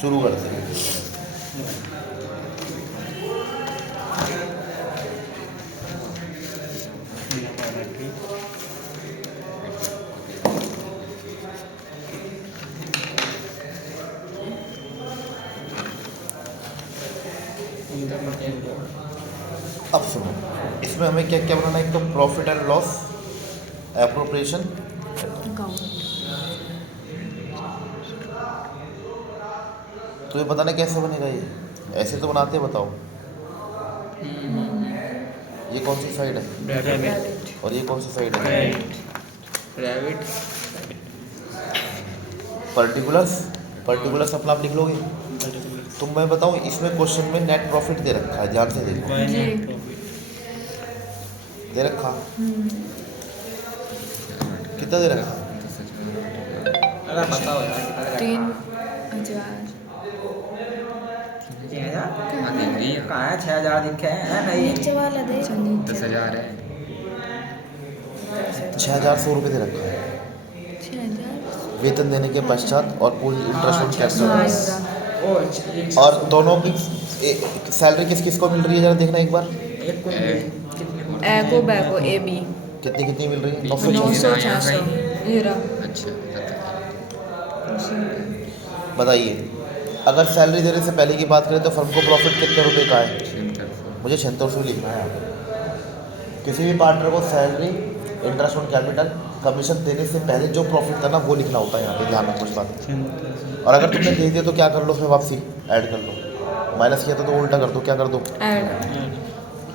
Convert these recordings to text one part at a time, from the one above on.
शुरू करते हैं। अब सुनो, इसमें हमें क्या क्या बनाना है? एक तो प्रॉफिट एंड लॉस, एप्रोप्रिएशन, तो ये बताना कैसे बनेगा ये? ऐसे तो बनाते हैं, बताओ। ये कौन सी साइड है डेबिट और ये कौन सी साइड है? क्रेडिट पर्टिकुलर्स, पर्टिकुलर्स अपना आप लिख लोगे। तो मैं बताऊं, इसमें क्वेश्चन में नेट प्रॉफिट दे रखा है, ध्यान से देखो। जी। दे रखा कितना दे रखा? अरे बताओ यार कितना 3,000 कहाँ है 6,000 दिखे हैं नहीं नीचे वाला दे। 10,000 है। 6,100 रुपये दे रखा है 6,000 वेतन देने के पश्चात और पूरी इंटरेस्ट ऑन कैपिटल। हाँ, ओ और दोनों की सैलरी किस किस को मिल रही है, जरा देखना एक बार। एक को कितने एको बैको ए बी कितनी कितनी मिल रही है? 900 900। 600 ये रहा। अच्छा बताइए, अगर सैलरी देने से पहले की बात करें तो फर्म को प्रॉफिट कितने रुपए का है? 7600। मुझे 7600 लिखना है यहाँ पे। किसी भी पार्टनर को salary, interest on capital, commission देने से पहले जो प्रॉफिट था ना, वो लिखना होता है यहाँ पे, ध्यान रखो इस बात। और अगर तुमने दे दिया तो क्या कर लो, उसमें वापसी ऐड कर लो। माइनस किया तो उल्टा कर दो, क्या कर दो? ऐड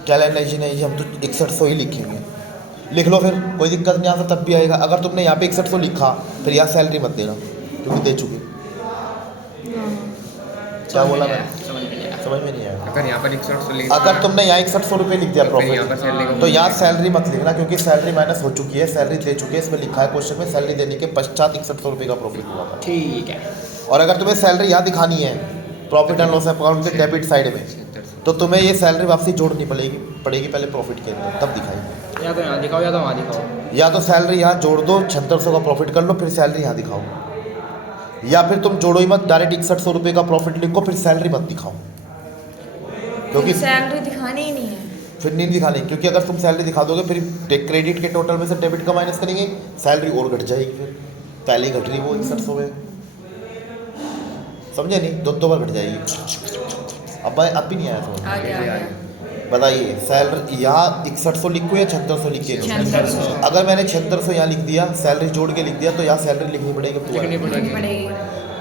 क्या लाइन नहीं, हम तो 6100 ही लिखेंगे। लिख लो फिर, कोई दिक्कत नहीं, यहाँ तब भी आएगा। अगर तुमने यहाँ पे 6100 लिखा, फिर यहाँ सैलरी मत देना क्योंकि दे चुके। क्या बोला मैंने? समझ में नहीं आया। अगर यहाँ पर 6100 लिख अगर तुमने यहाँ 6100 रुपये लिख दिया तो फिर यहाँ पर प्रॉफिट, सैलरी तो यहाँ सैलरी मत लिखना क्योंकि सैलरी माइनस हो चुकी है, सैलरी दे चुके हैं। इसमें लिखा है क्वेश्चन में, सैलरी देने के पश्चात 6100 रुपये का प्रॉफिट हुआ था। ठीक है और अगर तुम्हें सैलरी यहाँ दिखानी है प्रॉफिट एंड लॉस अकाउंट के डेबिट साइड में, तो तुम्हें ये सैलरी वापसी जोड़नी पड़ेगी पहले प्रॉफिट के अंदर, तब दिखाएगी। या तो यहाँ दिखाओ या तो वहाँ दिखाओ। या तो सैलरी यहाँ जोड़ दो, 7600 का प्रॉफिट कर लो, फिर सैलरी यहाँ दिखाओ। या फिर तुम जोड़ो ही मत, डायरेक्ट 6100 रुपये का प्रॉफिट लिखो, फिर सैलरी मत दिखाओ क्योंकि सैलरी दिखानी ही नहीं है। फिर नहीं दिखाने, क्योंकि अगर तुम सैलरी दिखा दोगे फिर क्रेडिट के टोटल में से डेबिट का माइनस करेंगे, सैलरी और घट जाएगी। फिर पहले ही घट रही वो 6100 में, समझे नहीं? दो बार घट जाएगी। अब भी नहीं आया समझ में? आ गया बताइए, सैलरी यहाँ 6100 लिखो या 7600 लिख के? 7600। अगर मैंने 7600 यहाँ लिख दिया, सैलरी जोड़ के लिख दिया, तो यहाँ सैलरी लिखनी पड़ेगी पूरा। पड़ेगी।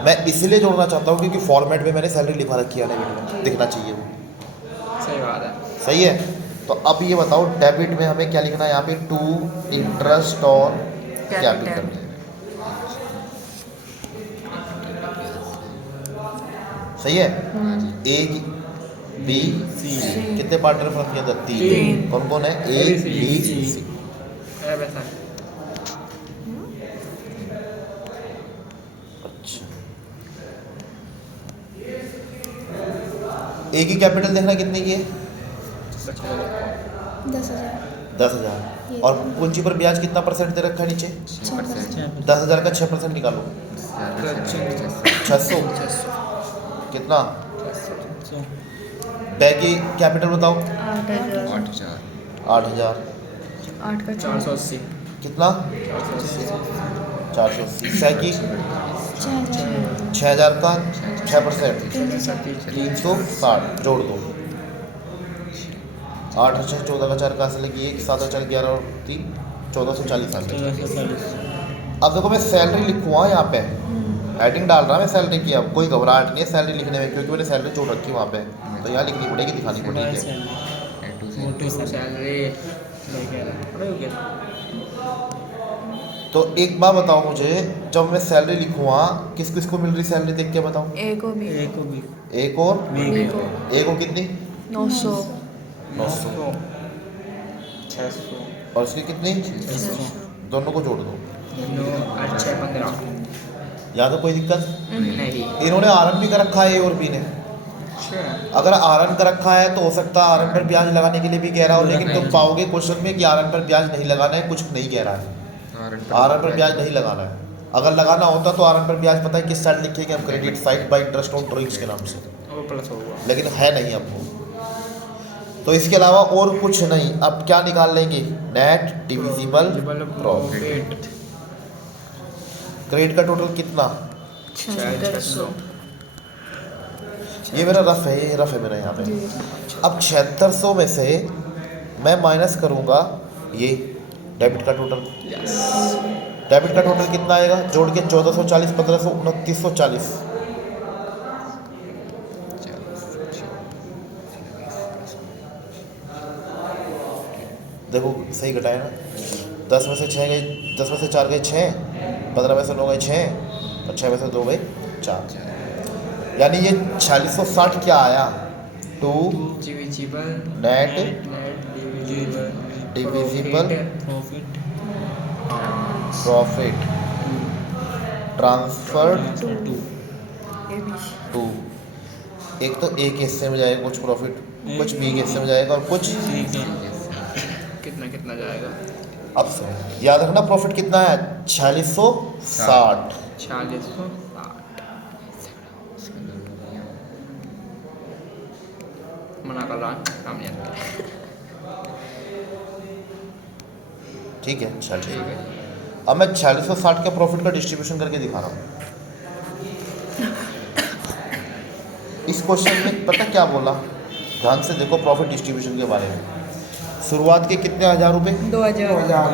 मैं इसलिए जोड़ना चाहता हूँ क्योंकि फॉर्मेट में मैंने सैलरी लिखवा रखी है, में दिखना चाहिए वो। सही बात है। सही है। तो अब ये बताओ, डेबिट में हमें क्या लिखना है यहाँ पे? To interest on capital. सही है। ए बी सी, कितने पार्टनर फर्म के अंदर? 3। कौन कौन है? A B C. अरे वैसा अच्छा, ए की कैपिटल देखना कितने की है? 10,000। 10,000। और पूंजी पर ब्याज कितना परसेंट दे रखा है नीचे? 6%। 10,000 का 6% निकालो। 600 कितना? बैग की कैपिटल बताओ। 8,000 8,000। 8,000। 8 का 480 कितना? 480। सै की 6,000। 6,000 का 6%, 360। 360। जोड़ दो। 8 और 6 14 का 4 कहाँ से लगी? 1 7 और 4 11 और 3 1440 आ गई। अब देखो, मैं सैलरी लिखूँगा यहाँ पे, हेडिंग डाल रहा मैं सैलरी की। अब कोई घबराहट नहीं है सैलरी लिखने में क्योंकि मैंने सैलरी जोड़ रखी है वहाँ पे, तो यहाँ लिखनी पड़ेगी, दिखानी पड़ेगी। मोटू सैलरी तो एक बात बताओ मुझे, जब मैं सैलरी लिखूँगा किस किस को मिल रही सैलरी, देख के बताओ। ए को भी एक और बी को ए को कितनी? 900 900। 600 और उसकी कितनी? दोनों को जोड़ दो। 615 यहाँ तो कोई दिक्कत नहीं। इन्होंने आरएन भी कर रखा है, ए और बी ने। अगर आरएन कर रखा है तो हो सकता है आरएन पर ब्याज लगाने के लिए भी कह रहा हो, लेकिन तुम पाओगे क्वेश्चन में कि आरएन पर ब्याज नहीं लगाना है, कुछ नहीं कह रहा है, आरएन पर ब्याज नहीं लगाना है। अगर लगाना होता तो आरएन पर ब्याज पता है किस साइड लिखेंगे हम, credit side by interest on drawings के नाम से, वो प्लस होगा। लेकिन है नहीं अब वो। तो इसके अलावा और कुछ नहीं। अब क्या निकाल लेंगे, नेट डिविजिबल प्रॉफिट। क्रेडिट का टोटल कितना, 7600। ये मेरा रफ है, ये रफ है मेरा यहाँ पे। अब 7600 में से मैं माइनस करूँगा ये डेबिट का टोटल। डेबिट का टोटल कितना आएगा, जोड़ के 1440, 1500, 2940। देखो सही घटाया ना, 10 में से 6 गए, 10 में से 4 गए 6, 15 में से 9 गए 6, और 6 में से 2 गए 4। यानी ये 4660 क्या आया, 2 divisible net divisible divisible profit profit transferred to to. एक तो ए के हिस्से में जाएगा कुछ प्रॉफिट, कुछ बी के हिस्से में जाएगा, और कुछ ठीक है। कितना कितना जाएगा, अब से याद रखना प्रॉफिट कितना है, 4660। 4660। मना कर रहा काम नहीं आता। ठीक है, चल ठीक ठीक है। है। अब मैं 4660 के प्रॉफिट का डिस्ट्रीब्यूशन करके दिखा रहा हूँ। इस क्वेश्चन में पता क्या बोला, ध्यान से देखो प्रॉफिट डिस्ट्रीब्यूशन के बारे में। शुरुआत के कितने 1000 रुपए, 2000।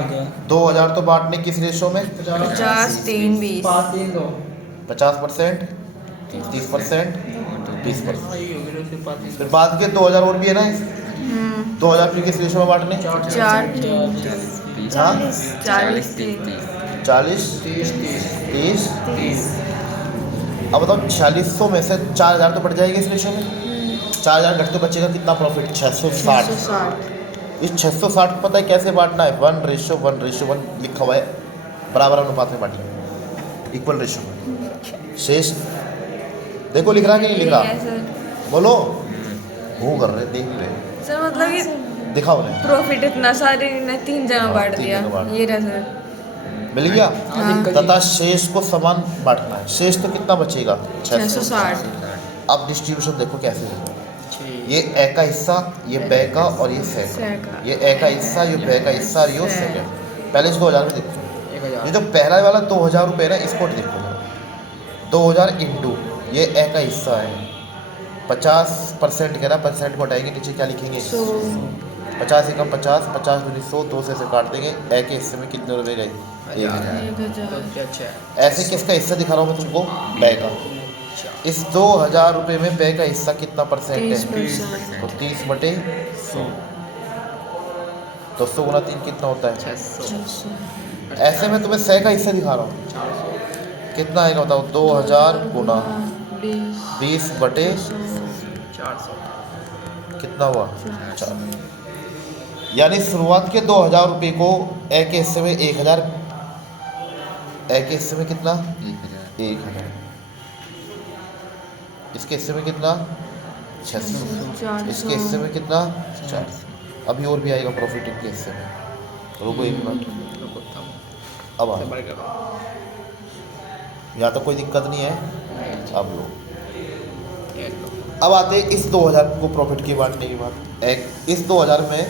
2000 तो बांटने किस रेशो में, 50 3 20। 50%, 30%, 20%। फिर बाद के 2000 और भी है ना, 2000 फिर किस रेशो में बांटने, 4 3 हाँ 40 3 40 30 30। अब बताओ 4600 में से 4000 तो बढ़ जाएगी इस रेशो में, 4000 घट तो बचेगा कितना प्रॉफिट, 660। 660। इस 660 को पता है कैसे बांटना है, 1:1:1 लिखा हुआ है, बराबर अनुपात में बांटिए, इक्वल रेशो में। शेष देखो लिख रहा है कि नहीं लिख रहा, सर बोलो। वो कर रहे, देख नहीं रहे, सर मतलब कि दिखाओ उन्हें। प्रॉफिट इतना सारे ने 3 जगह हाँ, बांट 3 दिया, जगह बांट ये रहा सर। मिल गया। हाँ। तथा शेष को समान बांटना है। शेष तो कितना बचेगा, 660। अब डिस्ट्रीब्यूशन देखो कैसे होगा, ये ए का हिस्सा, ये बे का, और ये से से का। का। ये ए का हिस्सा, ये बे का हिस्सा, और ये से। से का। पहले इसको 1000 में देखो, 1000। ये जो पहला वाला 2000 रुपये ना, इसको देखो, 2000 इंटू ये ए का हिस्सा है, 50% के ना, परसेंट को हटाएंगे, नीचे क्या लिखेंगे, 50 एकम 50, 50 दूनी 100, 2 से काट देंगे। ए के हिस्से में कितने रुपए गए, 1000। 1000। अच्छा। ऐसे किसका हिस्सा दिखा रहा हूँ मैं तुमको, बे का। इस 2000 रुपये में बे का हिस्सा कितना परसेंट है, 30%। तो 30/100, तो 100 गुना 3 कितना होता है, 600। ऐसे में तुम्हें से का हिस्सा दिखा रहा हूँ, 400। कितना आएगा बताओ, 2000 गुना 20 400। कितना हुआ, 4। यानी शुरुआत के 2000 रुपये को ए के हिस्से में 1000, ए के हिस्से में कितना, 1000, इसके हिस्से में कितना, 600, इसके हिस्से में कितना, 400। अभी और भी आएगा प्रॉफिट इनके हिस्से में, रुको एक मिनट। अब आ यहाँ तो कोई दिक्कत नहीं है। अब लो, अब आते हैं इस 2000 को प्रॉफिट की बांटने की बात। इस 2000 में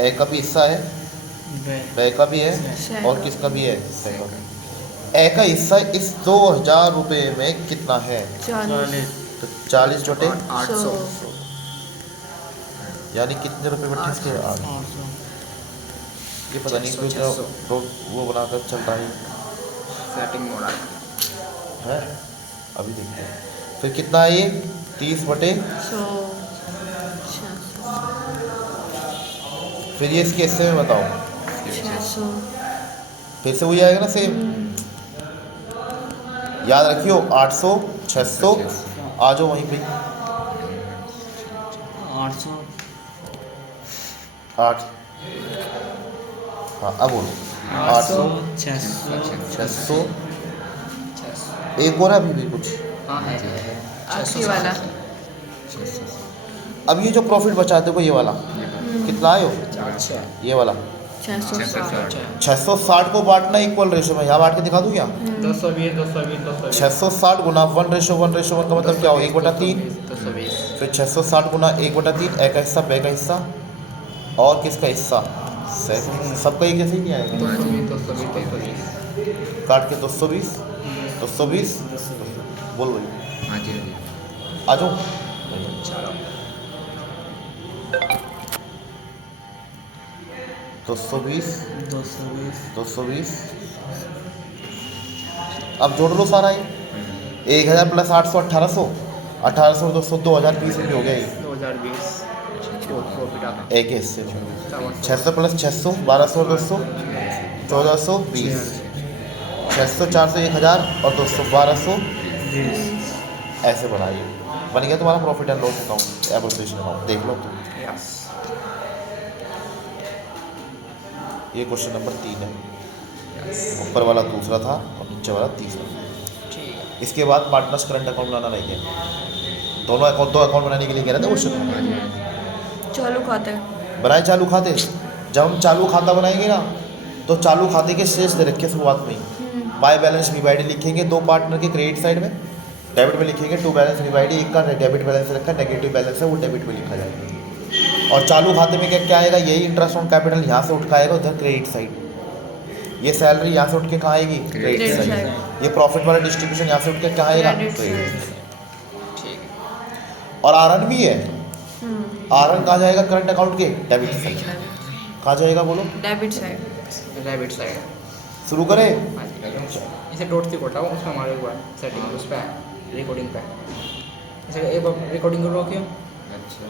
ए का भी हिस्सा है, बे का भी है, और किसका भी है, से का। ए का हिस्सा इस 2000 रुपये में कितना है, 40। तो 40 जोटे 800। यानी कितने रुपए में ठीक है, 800। ये पता नहीं क्यों क्या वो बनाकर चल रहा है, सेटिंग मोड है? अभी देखते हैं। फिर कितना है ये, 30/100। फिर ये इसके हिस्से में बताओ, 600। फिर से वही आएगा ना सेम। याद रखियो 800, 600, आ जाओ वहीं पे, 800 8। हाँ अब बोलो, 800, 600, एक और है अभी भी कुछ। हाँ है। आखिरी वाला अब ये जो प्रॉफिट बचा देखो, ये वाला कितना आयो, अच्छा। ये वाला 660 660 को बांटना इक्वल रेशो में, यहाँ बांट के दिखा दूँ क्या? 220 220 220 660 गुना 1:1 का मतलब क्या हो, 1/3। 220 फिर 660 गुना 1/3, ए का हिस्सा बे का हिस्सा और किसका हिस्सा, सबका एक जैसे ही नहीं आएगा। 220 220 काट के 220 220 बोल भाई हाँ जी आ जाओ। चलो 220 220 220 अब जोड़ लो सारा ही, 1000 प्लस 800 1800 1800 200 2020 रुपये हो गया ये 2020 प्रॉफिट आता एक ही हिस्से में। 600 प्लस 600 1200 और 200 1420 600 400 1000 और 200 1200 ऐसे बढ़ाइए, बन गया तुम्हारा profit and loss account, appropriation account. देख लो तुम, यस ये क्वेश्चन नंबर 3 है, ऊपर वाला दूसरा था और नीचे वाला तीसरा। ठीक है इसके बाद पार्टनर्स करंट अकाउंट बनाना रह गया, दोनों अकाउंट दो अकाउंट बनाने के लिए कह रहे थे क्वेश्चन। चालू खाते बनाए चालू खाते, जब हम चालू खाता बनाएंगे ना तो चालू खाते के शेष दे रखे शुरुआत में ही, बाय बैलेंस डिवाइड लिखेंगे दो पार्टनर के क्रेडिट साइड में, डेबिट में लिखेंगे टू बैलेंस डिवाइड, एक का डेबिट बैलेंस रखा है, नेगेटिव बैलेंस है वो डेबिट में लिखा जाएगा। और चालू खाते में क्या क्या आएगा, यही इंटरेस्ट ऑन कैपिटल यहाँ से उठ के आएगा उधर क्रेडिट साइड, ये सैलरी यहाँ से उठ के कहाँ आएगी क्रेडिट Credit साइड, side। ये प्रॉफिट वाला डिस्ट्रीब्यूशन यहाँ से उठ के कहाँ आएगा Credit क्रेडिट side। साइड। ठीक है और आरएन भी है, आरएन कहाँ जाएगा करंट अकाउंट के डेबिट साइड, कहाँ जाएगा बोलो, डेबिट साइड डेबिट साइड शुरू करें। इसे डॉट से कोटा उसमें हमारे एक बार सेटिंग उस पर रिकॉर्डिंग पे इसे एक बार रिकॉर्डिंग कर लो क्यों अच्छा